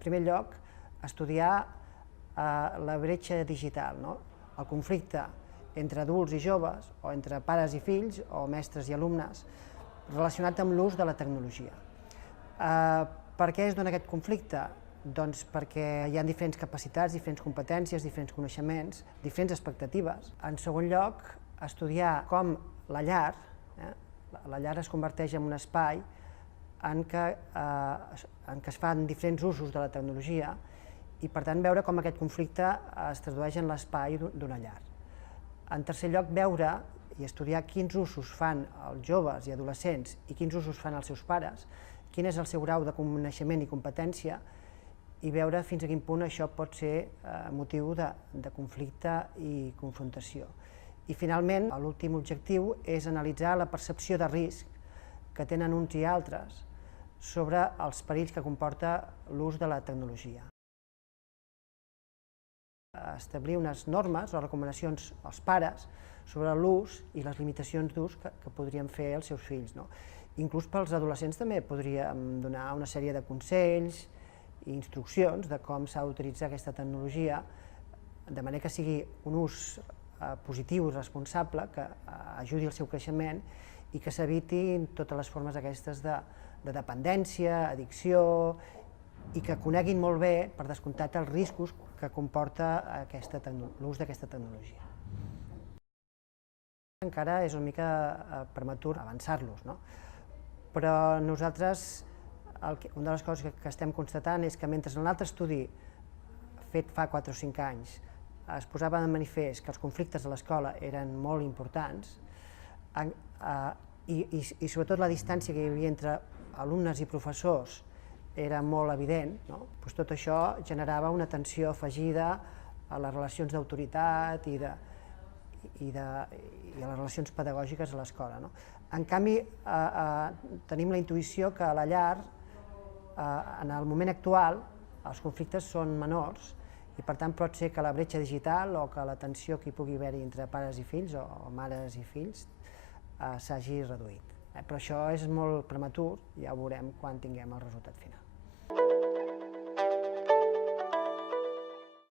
primer lloc, estudiar la bretxa digital, el conflicte entre adults i joves, o entre pares i fills, o mestres i alumnes, relacionat amb l'ús de la tecnologia. Per què es dona aquest conflicte? Doncs perquè hi ha diferents capacitats, diferents competències, diferents coneixements, diferents expectatives. En segon lloc, estudiar com la llar es converteix en un espai en què es fan diferents usos de la tecnologia i, per tant, veure com aquest conflicte es tradueix en l'espai d'una llar. En tercer lloc, veure i estudiar quins usos fan els joves i adolescents i quins usos fan els seus pares, quin és el seu grau de coneixement i competència, i veure fins a quin punt això pot ser motiu de conflicte i confrontació. I, finalment, l'últim objectiu és analitzar la percepció de risc que tenen uns i altres sobre els perills que comporta l'ús de la tecnologia. Establir unes normes o recomanacions als pares sobre l'ús i les limitacions d'ús que podrien fer els seus fills. Inclús pels adolescents també podríem donar una sèrie de consells i instruccions de com s'ha d'utilitzar aquesta tecnologia, de manera que sigui un ús positiu i responsable, que ajudi al seu creixement i que s'evitin totes les formes aquestes de dependència, addicció, i que coneguin molt bé, per descomptat, els riscos que comporta l'ús d'aquesta tecnologia. Encara és una mica prematur avançar-los, però nosaltres, una de les coses que estem constatant és que mentre en l'altre estudi, fet fa 4 o 5 anys, es posava de manifest que els conflictes a l'escola eren molt importants i sobretot la distància que hi havia entre alumnes i professors era molt evident, tot això generava una tensió afegida a les relacions d'autoritat i a les relacions pedagògiques a l'escola. En canvi, tenim la intuïció que a la llar, en el moment actual, els conflictes són menors i, per tant, pot ser que la bretxa digital o que la tensió que hi pugui haver-hi entre pares i fills o mares i fills s'hagi reduït. Però això és molt prematur, ja ho veurem quan tinguem el resultat final.